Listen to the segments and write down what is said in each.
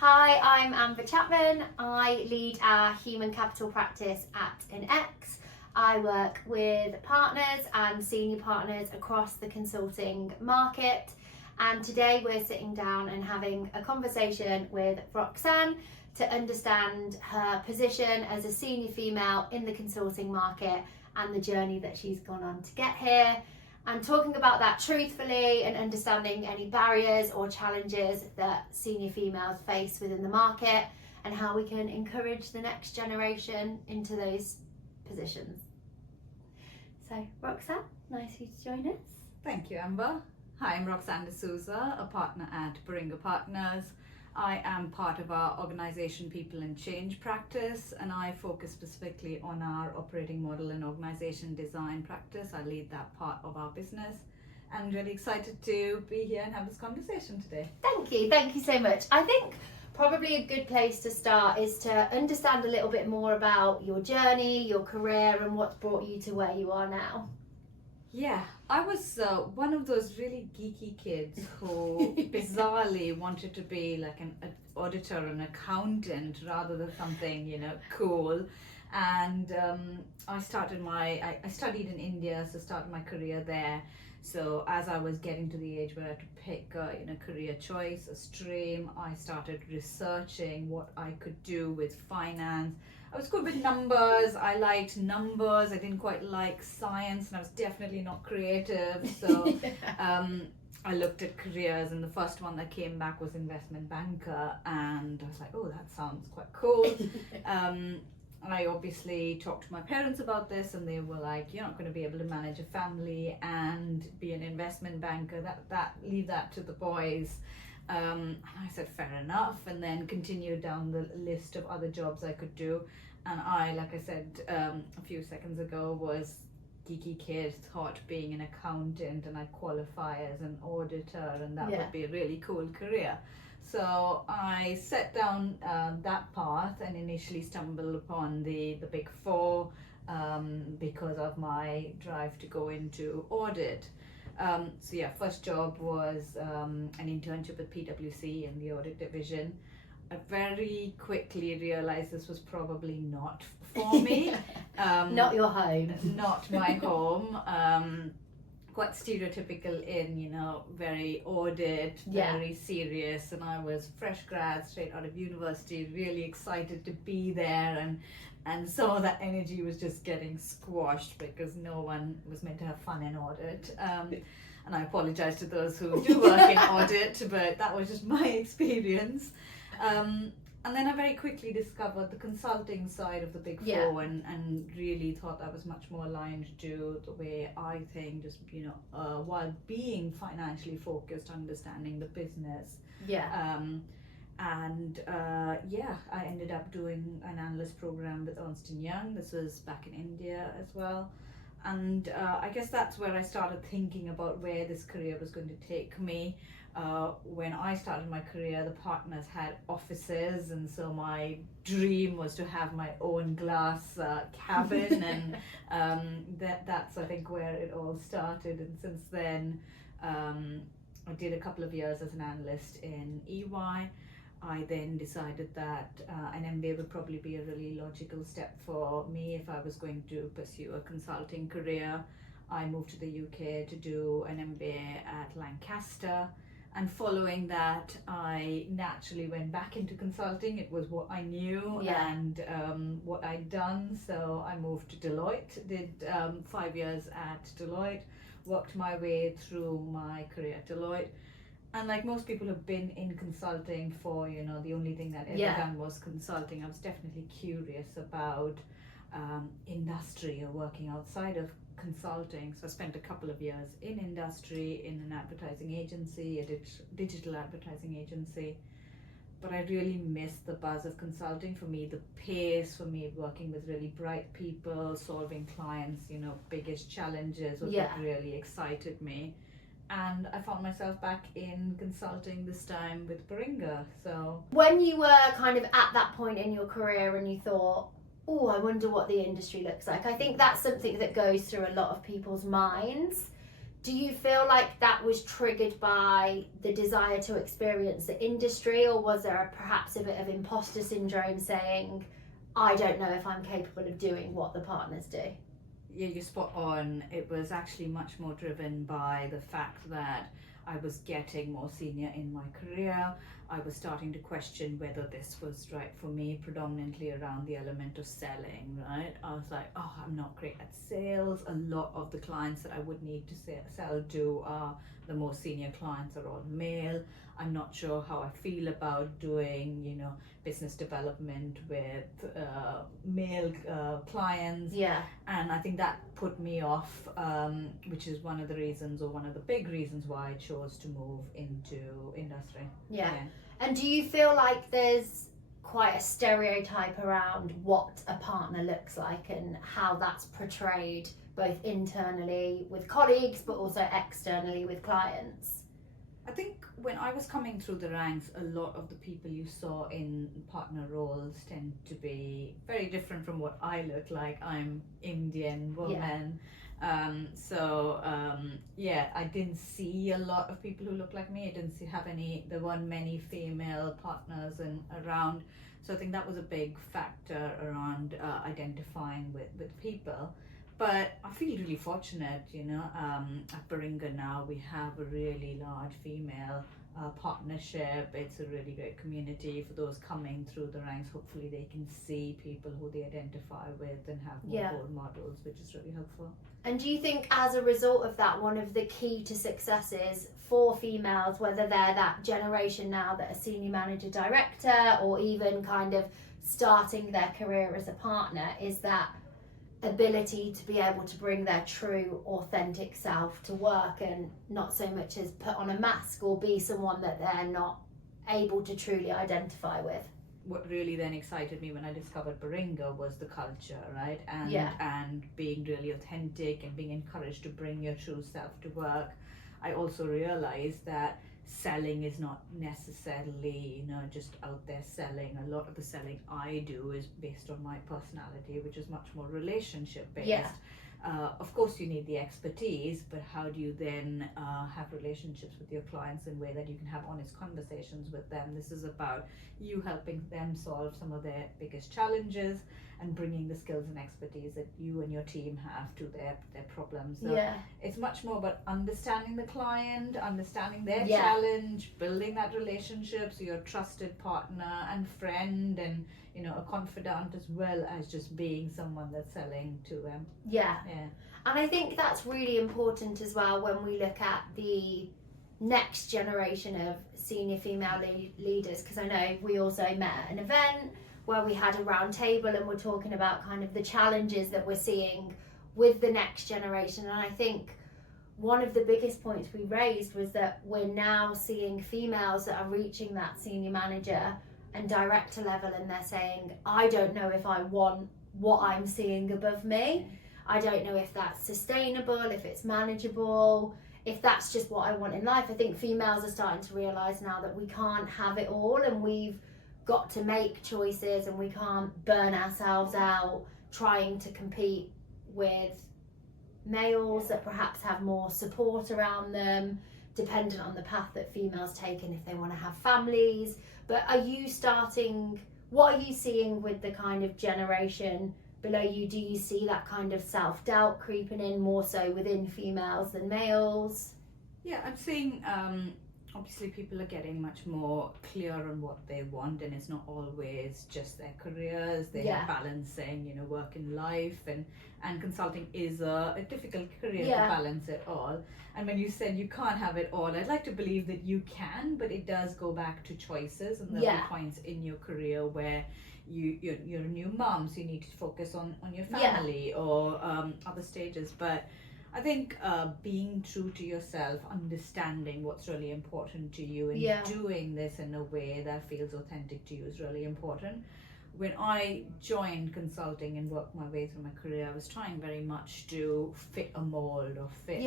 Hi, I'm Amber Chapman. I lead our human capital practice at InX. I work with partners and senior partners across the consulting market. And today we're sitting down and having a conversation with Roxanne to understand her position as a senior female in the consulting market and the journey that she's gone on to get here, and talking about that truthfully and understanding any barriers or challenges that senior females face within the market and how we can encourage the next generation into those positions. So, Roxanne, nice of you to join us. Thank you, Amber. Hi, I'm Roxanne D'Souza, a partner at Baringa Partners. I am part of our organization People and Change practice, and I focus specifically on our operating model and organization design practice. I lead that part of our business, and I'm really excited to be here and have this conversation today. Thank you so much. I think probably a good place to start is to understand a little bit more about your journey, your career, and what's brought you to where you are now. Yeah, I was one of those really geeky kids who bizarrely wanted to be like an auditor, an accountant, rather than something, cool. And I studied in India, so started my career there. So as I was getting to the age where I had to pick a career choice, a stream, I started researching what I could do with finance. I was good with numbers. I liked numbers. I didn't quite like science, and I was definitely not creative. So I looked at careers, and the first one that came back was investment banker, and I was like, oh, that sounds quite cool. I obviously talked to my parents about this, and they were like, you're not going to be able to manage a family and be an investment banker. Leave that to the boys. And I said, fair enough, and then continued down the list of other jobs I could do. And I, like I said a few seconds ago, was geeky kid, thought being an accountant and I'd qualify as an auditor, and that would be a really cool career. So I set down that path and initially stumbled upon the Big Four because of my drive to go into audit. First job was an internship at PwC in the audit division. I very quickly realized this was probably not for me. Not your home. Not my home. Quite stereotypical in, very audit, very serious, and I was fresh grad, straight out of university, really excited to be there, and some of that energy was just getting squashed because no one was meant to have fun in audit. And I apologize to those who do work in audit, but that was just my experience. And then I very quickly discovered the consulting side of the Big Four and really thought that was much more aligned to the way I think, just, while being financially focused, understanding the business. I ended up doing an analyst program with Ernst & Young. This was back in India as well. And I guess that's where I started thinking about where this career was going to take me. When I started my career, the partners had offices, and so my dream was to have my own glass cabin, and that's I think where it all started. And since then, I did a couple of years as an analyst in EY. I then decided that an MBA would probably be a really logical step for me if I was going to pursue a consulting career. I moved to the UK to do an MBA at Lancaster, and following that I naturally went back into consulting. It was what I knew and what I'd done, so I moved to Deloitte, did 5 years at Deloitte, worked my way through my career at Deloitte. And like most people who've been in consulting for, the only thing that ever done was consulting, I was definitely curious about industry or working outside of consulting. So I spent a couple of years in industry, in an advertising agency, a digital advertising agency. But I really missed the buzz of consulting. For me, the pace, for me, working with really bright people, solving clients, biggest challenges was what really excited me. And I found myself back in consulting this time with Baringa. So when you were kind of at that point in your career and you thought, oh, I wonder what the industry looks like, I think that's something that goes through a lot of people's minds. Do you feel like that was triggered by the desire to experience the industry, or was there perhaps a bit of imposter syndrome saying, I don't know if I'm capable of doing what the partners do? Yeah, you're spot on. It was actually much more driven by the fact that I was getting more senior in my career. I was starting to question whether this was right for me, predominantly around the element of selling, right? I was like, oh, I'm not great at sales. A lot of the clients that I would need to sell to are the more senior clients are all male. I'm not sure how I feel about doing, business development with male clients. Yeah. And I think that put me off, which is one of the reasons, or one of the big reasons why I chose to move into industry. Yeah. And do you feel like there's quite a stereotype around what a partner looks like and how that's portrayed both internally with colleagues but also externally with clients? I think when I was coming through the ranks, a lot of the people you saw in partner roles tend to be very different from what I look like. I'm Indian woman. I didn't see a lot of people who look like me. I didn't there weren't many female partners around. So I think that was a big factor around identifying with people. But I feel really fortunate, at Baringa now we have a really large female partnership. It's a really great community for those coming through the ranks. Hopefully they can see people who they identify with and have more role models, which is really helpful. And do you think as a result of that, one of the key to successes for females, whether they're that generation now that are senior manager director or even kind of starting their career as a partner, is that ability to be able to bring their true authentic self to work and not so much as put on a mask or be someone that they're not able to truly identify with? What really then excited me when I discovered Baringa was the culture, right? And being really authentic and being encouraged to bring your true self to work. I also realized that selling is not necessarily, just out there selling. A lot of the selling I do is based on my personality, which is much more relationship based. Yeah. Of course you need the expertise, but how do you then have relationships with your clients in a way that you can have honest conversations with them? This is about you helping them solve some of their biggest challenges and bringing the skills and expertise that you and your team have to their problems. So it's much more about understanding the client, understanding their challenge, building that relationship, so you're a trusted partner and friend and a confidant, as well as just being someone that's selling to them. And I think that's really important as well when we look at the next generation of senior female leaders, because I know we also met at an event where we had a round table and we're talking about kind of the challenges that we're seeing with the next generation. And I think one of the biggest points we raised was that we're now seeing females that are reaching that senior manager and director level, and they're saying, I don't know if I want what I'm seeing above me. I don't know if that's sustainable, if it's manageable, if that's just what I want in life. I think females are starting to realise now that we can't have it all, and we've got to make choices, and we can't burn ourselves out trying to compete with males that perhaps have more support around them, dependent on the path that females take and if they want to have families. But what are you seeing with the kind of generation below you? Do you see that kind of self-doubt creeping in more so within females than males? Yeah, I'm seeing obviously people are getting much more clear on what they want, and it's not always just their careers. They're balancing, work and life, and consulting is a difficult career to balance it all. And when you said you can't have it all, I'd like to believe that you can, but it does go back to choices, and there'll be points in your career where you're a new mom, so you need to focus on your family or other stages. But I think being true to yourself, understanding what's really important to you, and doing this in a way that feels authentic to you is really important. When I joined consulting and worked my way through my career, I was trying very much to fit a mold or fit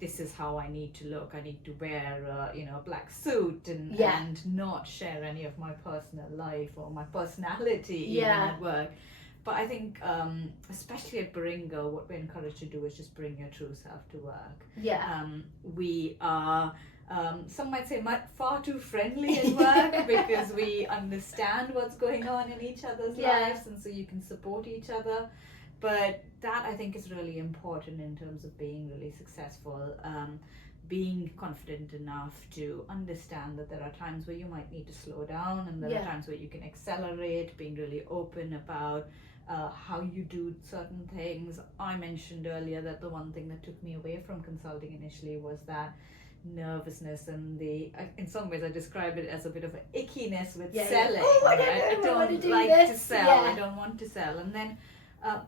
this is how I need to look. I need to wear a black suit and not share any of my personal life or my personality even at work. But I think, especially at Baringa, what we're encouraged to do is just bring your true self to work. Yeah. We are, some might say, far too friendly at work because we understand what's going on in each other's lives, and so you can support each other. But that, I think, is really important in terms of being really successful. Being confident enough to understand that there are times where you might need to slow down, and there are times where you can accelerate, being really open about how you do certain things. I mentioned earlier that the one thing that took me away from consulting initially was that nervousness and in some ways I described it as a bit of an ickiness with selling. Oh, I don't like this. to sell. I don't want to sell. And then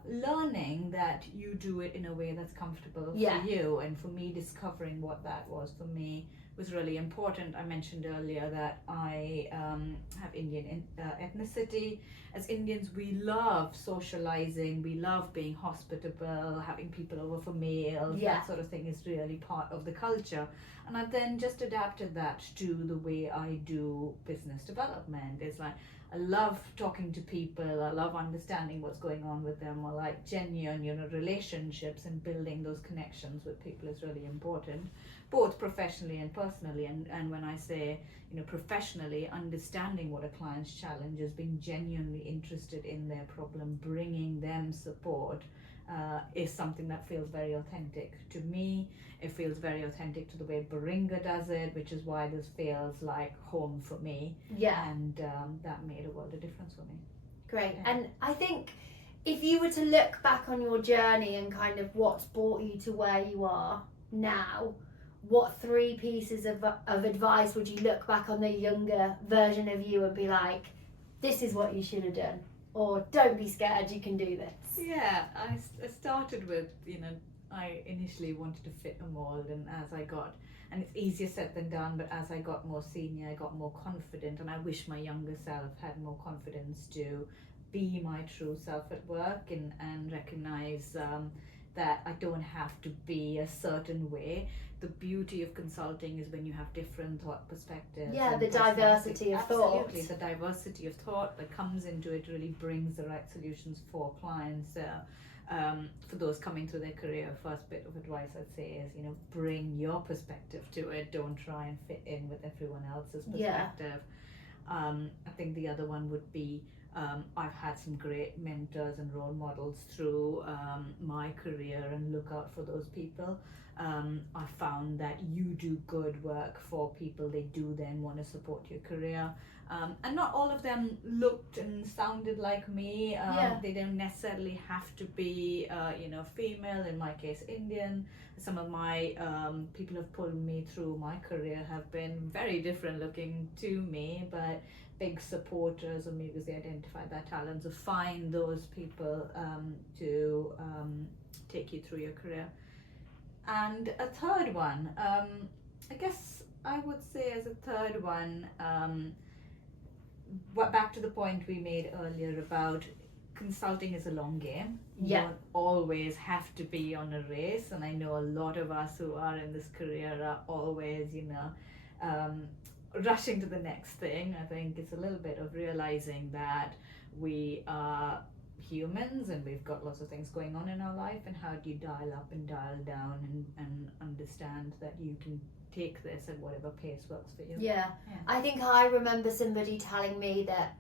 learning that you do it in a way that's comfortable for you, and for me discovering what that was for me was really important. I mentioned earlier that I have Indian ethnicity. As Indians, we love socializing, we love being hospitable, having people over for meals, that sort of thing is really part of the culture. And I've then just adapted that to the way I do business development. It's like, I love talking to people, I love understanding what's going on with them, or like genuine, relationships, and building those connections with people is really important, both professionally and personally. And when I say, professionally, understanding what a client's challenge is, being genuinely interested in their problem, bringing them support, is something that feels very authentic to me. It feels very authentic to the way Baringa does it, which is why this feels like home for me. And that made a world of difference for me. Great. And I think if you were to look back on your journey and kind of what's brought you to where you are now, what 3 pieces of advice would you look back on the younger version of you and be like, this is what you should have done, or don't be scared, you can do this? Yeah, I started with, I initially wanted to fit a mold, and and it's easier said than done, but as I got more senior, I got more confident, and I wish my younger self had more confidence to be my true self at work, and recognize that I don't have to be a certain way. The beauty of consulting is when you have different thought perspectives. Yeah, the diversity of thought. Absolutely, the diversity of thought that comes into it really brings the right solutions for clients. For those coming through their career, first bit of advice I'd say is, bring your perspective to it. Don't try and fit in with everyone else's perspective. I think the other one would be, I've had some great mentors and role models through my career, and look out for those people. I found that you do good work for people, they do then want to support your career. And not all of them looked and sounded like me. They don't necessarily have to be, female, in my case, Indian. Some of my people who have pulled me through my career have been very different looking to me, but big supporters of me because they identify their talents. So find those people to take you through your career. And a third one, I guess I would say as a third one, back to the point we made earlier about consulting is a long game. You don't always have to be on a race, and I know a lot of us who are in this career are always, rushing to the next thing. I think it's a little bit of realizing that we are humans and we've got lots of things going on in our life, and how do you dial up and dial down and understand that you can take this at whatever pace works for you. I think I remember somebody telling me that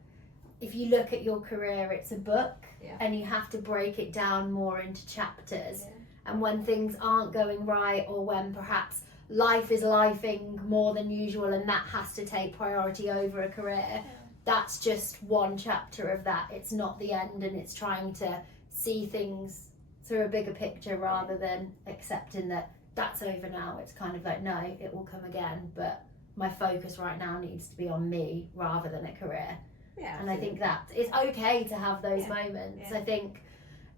if you look at your career, it's a book, and you have to break it down more into chapters. And when things aren't going right, or when perhaps life is lifing more than usual and that has to take priority over a career, that's just one chapter of that. It's not the end, and it's trying to see things through a bigger picture rather than accepting that that's over now. It's kind of like, no, it will come again, but my focus right now needs to be on me rather than a career. And I think that it's okay to have those moments. I think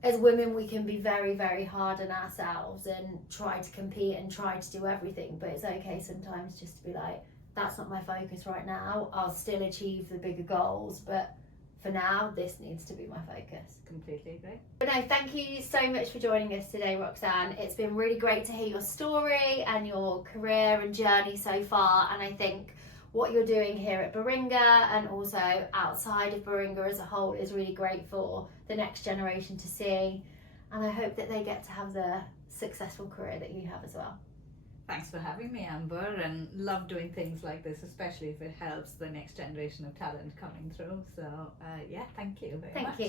as women we can be very, very hard on ourselves and try to compete and try to do everything, but it's okay sometimes just to be like, that's not my focus right now. I'll still achieve the bigger goals, but for now, this needs to be my focus. Completely agree. But no, thank you so much for joining us today, Roxanne. It's been really great to hear your story and your career and journey so far. And I think what you're doing here at Baringa and also outside of Baringa as a whole is really great for the next generation to see, and I hope that they get to have the successful career that you have as well. Thanks for having me, Amber, and love doing things like this, especially if it helps the next generation of talent coming through. So yeah, thank you very much. Thank you.